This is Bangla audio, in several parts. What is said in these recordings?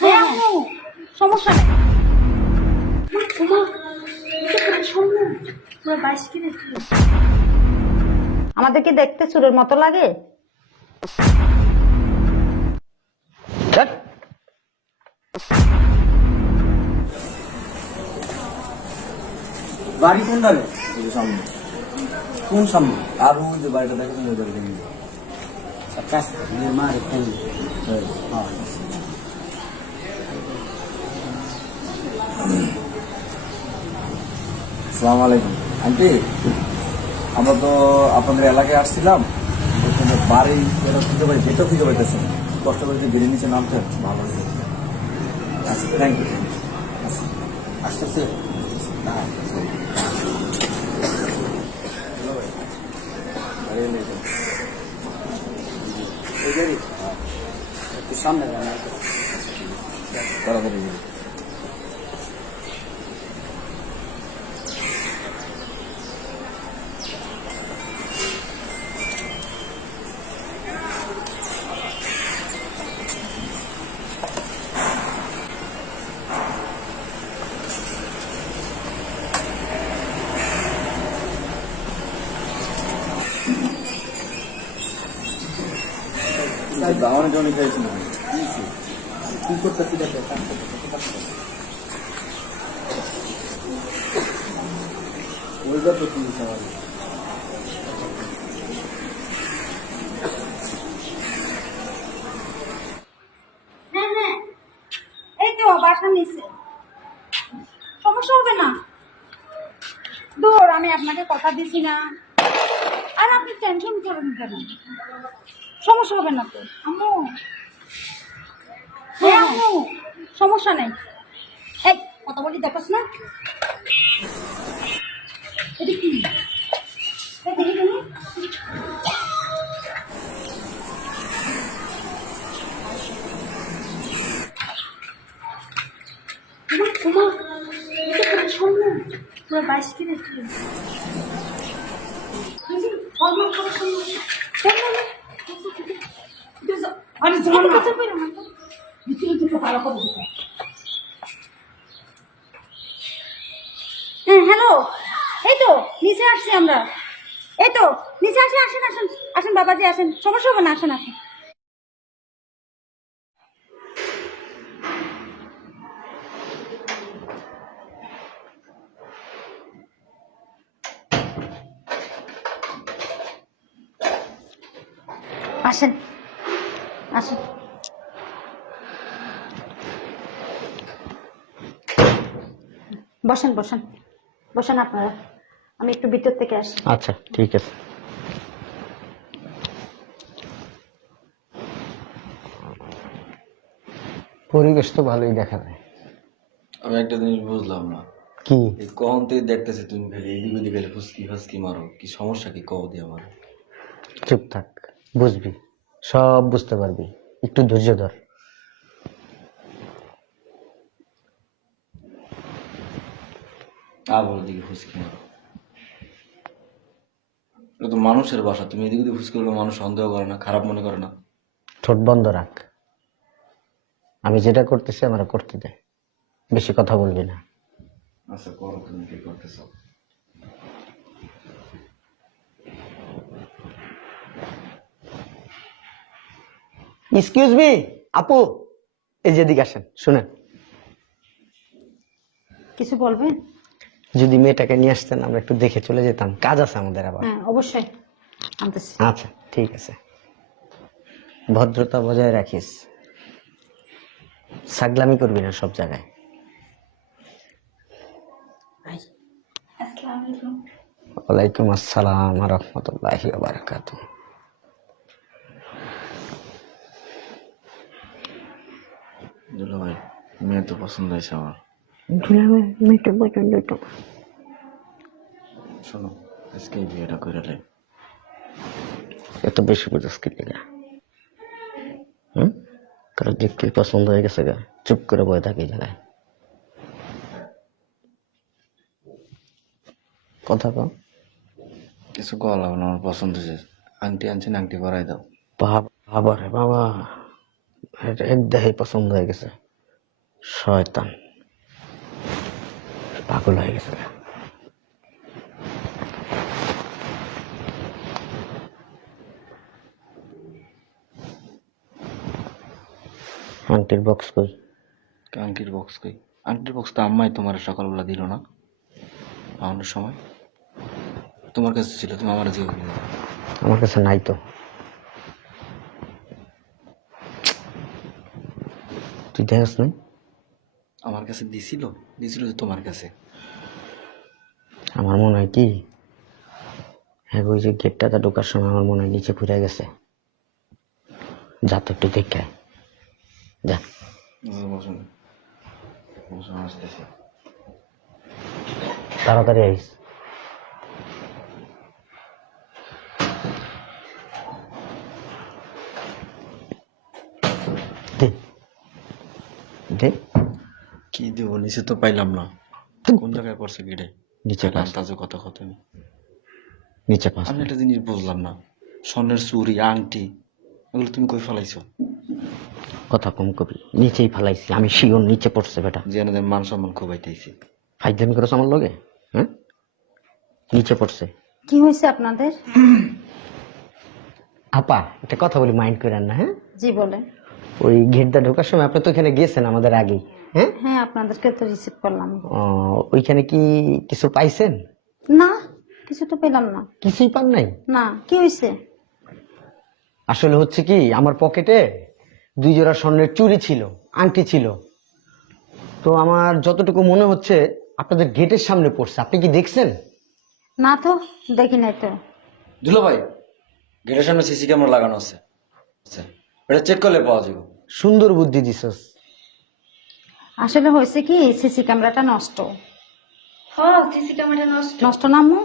হ্যাঁ আপু, সমস্যা নেই। আমাদের কি দেখতে চুরের মতো লাগে? ধ্যাৎ। বাড়ি কোন ধারে? এই যে সামনে কোন সামনে? আর ওই যে বাড়িটা দেখেন ওই বাড়িটা নিয়ে কাজ মারে ফোন। আসসালামু আলাইকুম আন্টি, আমরা তো আপনাদের এলাকায় আসছিলাম, ওখানে বাড়ি এটা খুঁজে পাই, যেটা খুঁজে পাইতেছেন, কষ্ট করে যদি বেরিয়ে নিচে নামতে ভালো হয়েছে। আচ্ছা, থ্যাংক ইউ। আসতেছে একটু সামনে যান। তাড়াতাড়ি দাওয়ানের জন্য খেয়েছিল কি করতেছি দেখো ওইটা তো কি সবাই হ্যাঁ হ্যাঁ, এই তো বাসা নিচে, সমস্যা হবে না। দূর, আমি আপনাকে কথা দিছি না, আর আপনি টেনশন করেন কেন? সমস্যা হবে না তো আম্মু। হ্যাঁ আম্মু, সমস্যা নেই। এই কথা বলি দেখোস না, এটা কি? এই দেখি দেখি। তোমা এটা করে শুননা, পুরো 22 কিলো ছিল। ফলমূল করে শুননা, আরে তোমার না কথা কই না তো। ভিতরে দুটো ভালো করে দিতে। হ্যাঁ হ্যালো, এই তো নিচে আসছি আমরা। এই তো নিচে আসি, আসেন আসেন আসেন বাবাজি, আসেন, সমস্যা হবে না, আসেন আসেন। আসেন আসেন। বসেন বসেন বসেন আপনারা, আমি একটু ভিতর থেকে আসি। আচ্ছা, ঠিক আছে। পরিবেশ তো ভালোই দেখা যায়। আমি একটা জিনিস বুঝলাম না, কি এই কখন থেকে দেখতেছি তুমি খালি এদিক ওদিক খালি ফুসকি ফাসকি মারো, কি সমস্যা, কি কও দিয়ে আমার? চুপ থাক, বুঝবি, সব বুঝতে পারবি, একটু ধৈর্য ধর। আবার ওদিকে ফুসকি মারো, এটা তো মানুষের বাসা, তুমি এদিক ওদিক ফুসকি করলে মানুষ সন্দেহ করে না, খারাপ মনে করে না? ঠোঁট বন্ধ রাখ, আমি যেটা করতেছি আমার করতে দে, বেশি কথা বলবি না। আচ্ছা করো, তুমি কি করতেছো? এক্সকিউজ মি আপু, এই যে এদিকে আসেন, শুনেন। কিছু বলবেন? যদি মেয়েটাকে নিয়ে আসতেন আমরা একটু দেখে চলে যেতাম, কাজ আছে আমাদের আবার। হ্যাঁ অবশ্যই আনতেছি। আচ্ছা ঠিক আছে, ভদ্রতা বজায় রাখিস, ছাগলামি করবি না সব জায়গায়। আসসালামু আলাইকুম। ওয়ালাইকুম আসসালাম ওয়া রাহমাতুল্লাহি ওয়া বারাকাতুহু। দুলা ভাই, মেয়ে তো পছন্দ হয়েছে আমার। শোনো, আজকে এই বিয়েটা করে লাই। এত বেশি বুঝাস কি লেগা? কারো দেখতে পছন্দ হয়ে গেছে গা, চুপ করে বয়ে থাকি জায়গায়, কথা কও। কিছু কল হবে না, আমার পছন্দ হয়েছে। আংটি আনছেন, আংটি পরাই দাও। বাবা রে বাবা, এক দেহে পছন্দ হয়ে গেছে, শয়তান পাগল হয়ে গেছে। আংটির বক্স কই? আংটির বক্স কই? আংটির বক্স তো আম্মাই তোমার সকালবেলা দিল না, আমাদের সময় তোমার কাছে ছিল, তুমি আমার জিজ্ঞেস করে দাও। আমার কাছে নাই তো। তুই দেখাস নাই? আমার কাছে দিছিল যে তোমার কাছে। আমার মনে হয় কি, হ্যাঁ ওই যে গেটটাতে ঢোকার সময় আমার মনে হয় নিচে ঘুরে গেছে। যা তো একটু দেখে আয়। যা। বসুন বসুন, আসতেছি। তাড়াতাড়ি আইস। দে দে। কি দেবো? নিচে তো পাইলাম না, কোন জায়গায় পড়ছে গেটে? নিচে পাস, তাজা কথা কথা নেই। নিচে পাস। আমি একটা জিনিস বুঝলাম না, স্বর্ণের চুড়ি আংটি এগুলো তুমি কই ফেলাইছো? কথা কম কবি, নিচেই ফালাইছি আমি, শিওর নিচে পড়ছে বেটা। জেনে মান সম্মান খুবাইতেছি। ফাইজলামি করেছ আমার লগে? হ্যাঁ, নিচে পড়ছে। কি হয়েছে আপনাদের? আপা একটা কথা বলি, মাইন্ড করেন না। হ্যাঁ, জি বলেন। ওই গেটটা ঢোকার সময় আপনি তো এখানে গেছেন আমাদের আগেই। হ্যাঁ হ্যাঁ, আপনাদেরকে তো রিসিভ করলাম। ওইখানে কি কিছু পাইছেন? না, কিছু তো পেলাম না। কিছুই পান নাই? না, কি হয়েছে? আসলে হচ্ছে কি, আমার পকেটে 2 জোড়া স্বর্ণের চুড়ি ছিল, আংটি ছিল। তো আমার যতটুকু মনে হচ্ছে আপনাদের গেটের সামনে পড়ছে। আপনি কি দেখছেন? না তো, দেখি নাই তো। দুলো ভাই, গেটের সামনে সিসি ক্যামেরা লাগানো আছে, আচ্ছা এটা চেক করলে পাওয়া যাবে। সুন্দর বুদ্ধি দিছস। আসলে হয়েছে কি, সিসি ক্যামেরাটা নষ্ট। হ্যাঁ, সিসি ক্যামেরা নষ্ট। নষ্ট না আম্মু?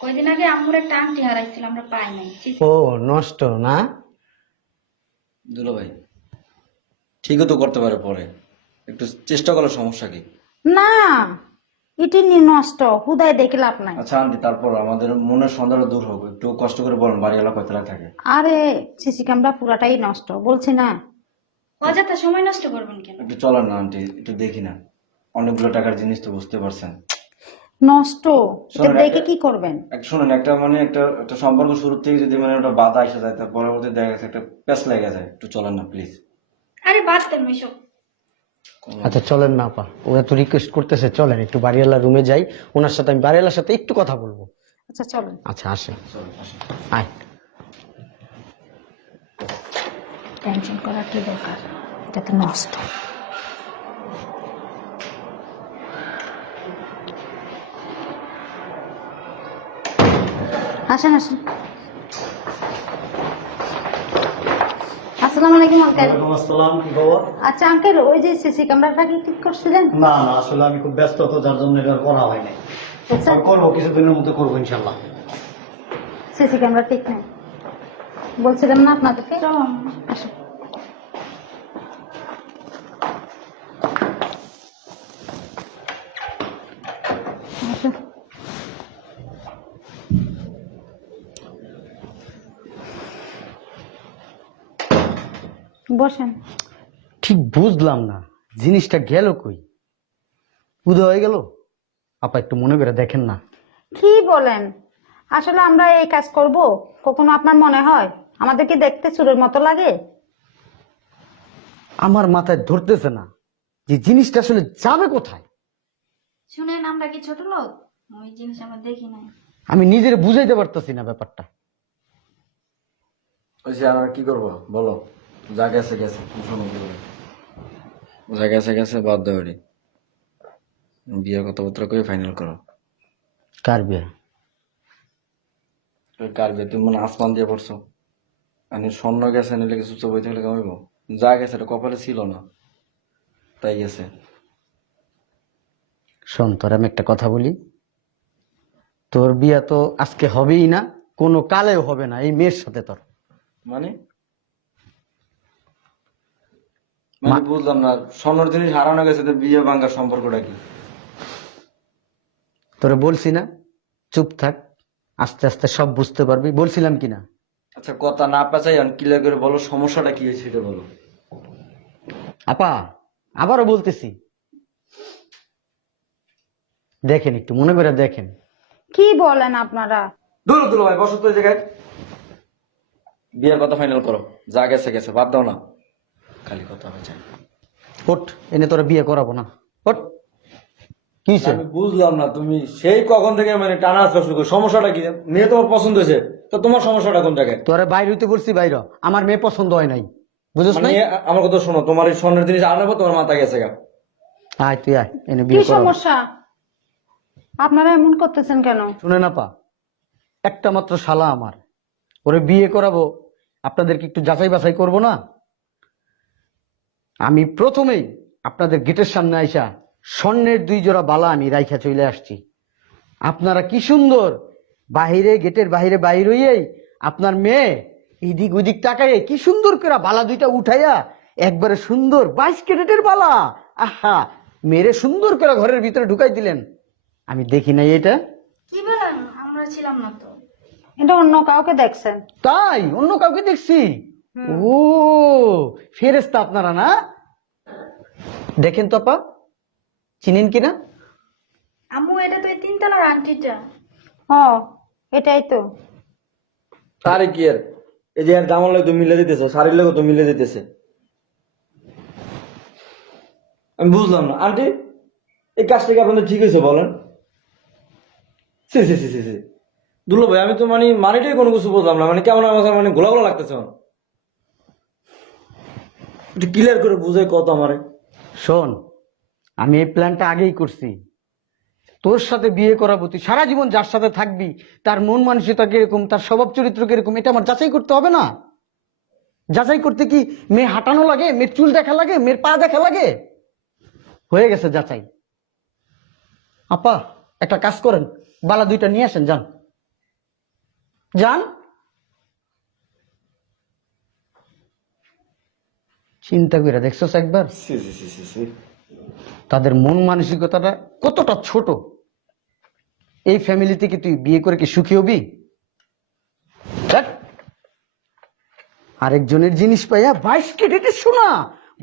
কয়দিন আগে আম্মুর একটা আংটি হারাইছিল, আমরা পাই নাই। ও নষ্ট না? দুলো ভাই ঠিকও তো করতে পারে, পরে একটু চেষ্টা করলে সমস্যা কি? না, এটি নষ্ট, হুদায় দেখে লাভ নাই। আচ্ছা আন্টি, তারপর আমাদের মনের সন্দেহ দূর হোক, একটু কষ্ট করে বলেন বাড়িওয়ালা কয়তলায় থাকে? আরে সিসি ক্যামেরা পুরাটাই নষ্ট, বলছি না। অযথা সময় নষ্ট করবেন কেন? একটু চলেন না আন্টি, একটু দেখি না, অনেকগুলো টাকার জিনিস তো, বুঝতে পারছেন। নষ্ট, এটা শোনেন, দেখে কি করবেন? শুনেন, একটা মানে একটা সম্পর্ক শুরুর থেকে যদি মানে একটা বাধা এসে যায়, তার পরবর্তী দেখা গেছে একটা প্যাচ লেগে যায়, একটু চলেন না প্লিজ। আরে বাদ দেন এসব। আচ্ছা চলেন না আপা, ওরা তো রিকোয়েস্ট করতেছে, চলেন একটু বাড়িওয়ালা রুমে যাই, ওনার সাথে আমি বাড়িওয়ালার সাথে একটু কথা বলবো। আচ্ছা চলেন। আচ্ছা আসে, চলেন, আসেন। আয়। টেনশন করার কি দরকার, এটা তো নষ্ট। আসেন আসেন। আসসালামু আলাইকুম আঙ্কেল। ওয়ালাইকুম আসসালাম, কি খবর? আচ্ছা আঙ্কেল, ওই যে সিসি ক্যামেরাটা কি ঠিক করছিলেন? না না, আসলে আমি খুব ব্যস্ত, তো যার জন্য এটা আর করা হয়নি। আচ্ছা, আমি করবো, কিছুদিনের মধ্যে করবো ইনশাল্লাহ। সিসি ক্যামেরা ঠিক নাই, বলছিলাম না আপনাদেরকে। আসুন। আসুন। বসেন। ঠিক বুঝলাম না জিনিসটা গেল কই, উদয় হয়ে গেল? আপা একটু মনে করে দেখেন না। কি বলেন? আসলে আমরা এই কাজ করব, কখনো আপনার মনে হয় আমাদেরকে দেখতে চোরের মতো লাগে? আমার মাথায় ধরতেছে না যে জিনিসটা আসলে যাবে কোথায়। শুনেন, আমরা কি ছোট লোক? ওই জিনিস আমরা দেখি নাই। আমি নিজের বুঝাইতে পারতেছি না ব্যাপারটা। ওই যে আর কি করবো বলো, যা গেছে গেছে, শোনো কি বলে, যা গেছে গেছে, বাদ দাও এটি, বিয়ের কথাবার্তা করে ফাইনাল করো। কার বিয়ে? কার বিয়ে? তুমি মানে আসমান দিয়ে পড়ছো, আমি স্বর্ণ গেছে নিলে কিছু বই থাকলে কামাইবো? যা গেছে এটা কপালে ছিল না, তাই গেছে। শোন, তোর আমি একটা কথা বলি, তোর বিয়ে তো আজকে হবেই না, কোনো কালেও হবে না এই মেয়ের সাথে তোর। মানে মানে বুঝলাম না, স্বর্ণের জিনিস হারানো গেছে, তো বিয়ে ভাঙ্গার সম্পর্কটা কি? তোরে বলছি না, চুপ থাক, আস্তে আস্তে সব বুঝতে পারবি, বলছিলাম কিনা? আচ্ছা কথা না পেঁচাই ক্লিয়ার করে বলো, সমস্যাটা কি হয়েছে এটা বলো। আপা আবারও বলতেছি, দেখেন একটু মনে করে দেখেন। কি বলেন আপনারা? দুলো ভাই বসো তো এই জায়গায়। বিয়ের কথা ফাইনাল করো, যা গেছে গেছে, বাদ দাও না, খালি কথা হয়ে যায়। ওঠ, এনে তোরা বিয়ে করাবো না। ওঠ, কি হয়েছে? আমি বুঝলাম না, তুমি সেই কখন থেকে মানে টানা আসা শুরু করো, সমস্যাটা কি? মেয়ে তোমার পছন্দ হয়েছে, তো তোমার সমস্যাটা কোন জায়গায়? তোরা বাইরে হইতে বলছি, বাইর হ। আমার মেয়ে পছন্দ হয় নাই, বুঝছ মানে নাই? আমার কথা শোনো, তোমার এই স্বর্ণের জিনিস আনাবো, তোমার মাথা গেছে গা। আয় তুই আয়, এনে কি বিয়ে করাবো। সমস্যা? আপনারা এমন করতেছেন কেন? শুনে না পা, একটা মাত্র শালা আমার, ওরে বিয়ে করাবো, আপনাদেরকে একটু যাচাই বাছাই করবো না? আমি প্রথমেই আপনাদের গেটের সামনে আইসা স্বর্ণের 2 জোড়া বালা আমি রাইখা চলে আসছি। আপনারা কি সুন্দর বাহিরে, গেটের বাহিরে বাইর হইয়াই আপনার মেয়ে এদিক ওদিক তাকাইয়ে কি সুন্দর করে বালা 2টা উঠাইয়া একবারে সুন্দর 22 ক্যারেটের বালা, আহা, মেরে সুন্দর করে ঘরের ভিতরে ঢুকাই দিলেন। আমি দেখি নাই এটা। কি বলেন, আমরা ছিলাম না তো। এটা অন্য কাউকে দেখছেন? তাই অন্য কাউকে দেখছি? ও, ফেরেশতা আপনারা না? দেখেন তো আপা, চিনেন কিনা? আম্মু, এটা তো এই 3 তলার আংটিটা। ও, এটাই তো। তারে কি আর, এই যে জামার লাগে তো মিলে দিতেছে, শাড়ির লাগে তো মিলে দিতেছে। আমি বুঝলাম না আন্টি, এই কাজটা কি আপনাদের ঠিক হয়েছে বলেন? সি সি সি সি সি দুলো ভাই, আমি তো মানে মানিটাই কোনো কিছু বুঝলাম না, মানে কেমন আমার মানে গোলা গোলা লাগতেছে আমার। একটু ক্লিয়ার করে বুঝাই কত আমারে। শোন, আমি এই প্ল্যানটা আগেই করছি, তোর সাথে বিয়ে করাবো, তুই সারা জীবন যার সাথে থাকবি তার মন মানসিকতা কিরকম, তার স্বভাব চরিত্র কিরকম, এটা আমার যাচাই করতে হবে না? যাচাই করতে কি মেয়ে হাঁটানো লাগে, মেয়ের চুল দেখা লাগে, মেয়ের পা দেখা লাগে? হয়ে গেছে যাচাই। আপা একটা কাজ করেন, বালা 2টা নিয়ে আসেন, যান যান। চিন্তা করে দেখছস একবার সি সি সি সি সি তাদের মন মানসিকতাটা কতটা ছোট? এই ফ্যামিলিতে কি তুই বিয়ে করে কি সুখী হবি? দেখ, আরেকজনের জিনিস পাইয়া 22 ক্যারেটের সোনা,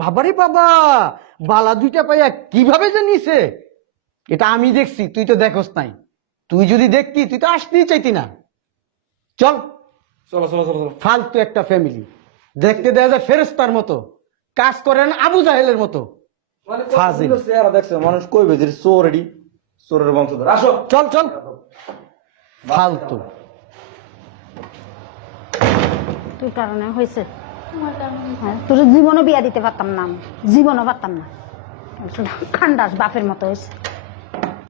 বাবারে বাবা, বালা 2টা পাইয়া কিভাবে যে নিছে, এটা আমি দেখছি, তুই তো দেখোস নাই। তুই যদি দেখতি তুই তো আসতেই চাইতি না। চল, চলো চলো চলো চলো। ফালতু একটা ফ্যামিলি, দেখতে দেয়া যায় ফেরেশতার মতো, কাজ করেন আবু জাহেলের মতো। মানে ফাজিল। কতগুলো চেহারা দেখছো, মানুষ কইবে যে চোরেরই, চোরের বংশধর। আসো। চল চল, ফালতু। তোর কারণে হয়েছে। তোমার কারণে। হ্যাঁ, তোর জীবনও বিয়া দিতে পারতাম না, আমি জীবনও পারতাম না। খান্ডাস বাপের মতো হয়েছে।